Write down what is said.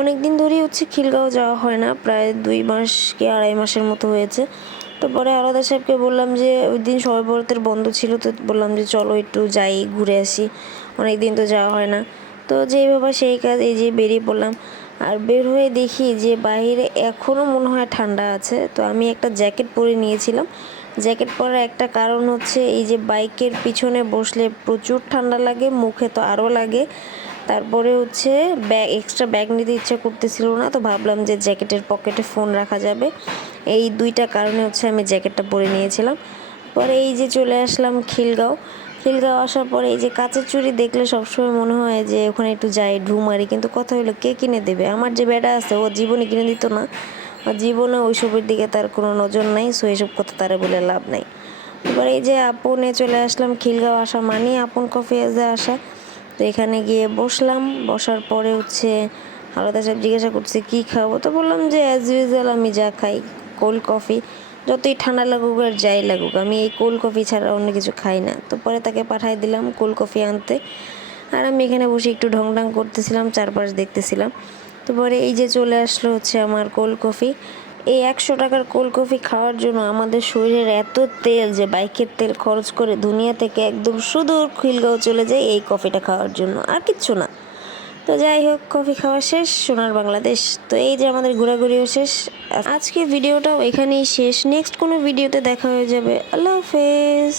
অনেক দিন ধরেই হচ্ছে খিলগাঁও যাওয়া হয় না, প্রায় 2 মাস কি 2.5 মাসের মতো হয়েছে। তো পরে আলাদা সাহেবকে বললাম যে ওই দিন শবে বরাতের বন্ধ ছিল, তো বললাম যে চলো একটু যাই, ঘুরে আসি, অনেক দিন তো যাওয়া হয় না। তো যেই বাবা সেই কাজ, এই যে বেরিয়ে পড়লাম। আর বের হয়ে দেখি যে বাইরে এখনও মনে হয় ঠান্ডা আছে। তো আমি একটা জ্যাকেট পরে নিয়েছিলাম। জ্যাকেট পরার একটা কারণ হচ্ছে এই যে বাইকের পিছনে বসলে প্রচুর ঠান্ডা লাগে, মুখে তো আরও লাগে। তারপরে হচ্ছে এক্সট্রা ব্যাগ নিতে ইচ্ছা করতেছিল না, তো ভাবলাম যে জ্যাকেটের পকেটে ফোন রাখা যাবে। এই দুইটা কারণে হচ্ছে আমি জ্যাকেটটা পরে নিয়েছিলাম। পরে এই যে চলে আসলাম খিলগাঁও। খিলগাঁও আসার পরে এই যে কাঁচের চুড়ি দেখলে সবসময় মনে হয় যে ওখানে একটু যাই, ঢু মারি, কিন্তু কথা হলো কে কিনে দেবে? আমার যে বেটা আছে ও জীবনে কিনে দিত না, আর জীবনে ওইসবের দিকে তার কোনো নজর নাই, সো এইসব কথা তারা বলে লাভ নাই। এবার এই যে আপনে চলে আসলাম। খিলগাঁও আসা মানে আপন কফি হাউসে আসা। তো এখানে গিয়ে বসলাম। বসার পরে হচ্ছে আলাদা সাহেব জিজ্ঞাসা করছে কী খাবো, তো বললাম যে অ্যাজ ইউজুয়াল আমি যা খাই, কোল্ড কফি। যতই ঠান্ডা লাগুক আর যাই লাগুক, আমি এই কোল্ড কফি ছাড়া অন্য কিছু খাই না। তো পরে তাকে পাঠাই দিলাম কোল্ড কফি আনতে। আর আমি এখানে বসে একটু ঢং করতেছিলাম, চারপাশ দেখতেছিলাম। তো পরে এই যে চলে আসলো হচ্ছে আমার কোল্ড কফি। এই 100 টাকার কোল্ড কফি খাওয়ার জন্য আমাদের শরীরের এত তেল যে বাইকের তেল খরচ করে দুনিয়া থেকে একদম সুদূর খিলগাঁও চলে যায় এই কফিটা খাওয়ার জন্য, আর কিচ্ছু না। তো যাই হোক, কফি খাওয়া শেষ, সোনার বাংলাদেশ। তো এই যে আমাদের ঘোরাঘুরিও শেষ। আজকে ভিডিওটাও এখানেই শেষ, নেক্সট কোনো ভিডিওতে দেখা হয়ে যাবে। আল্লাহ হাফেজ।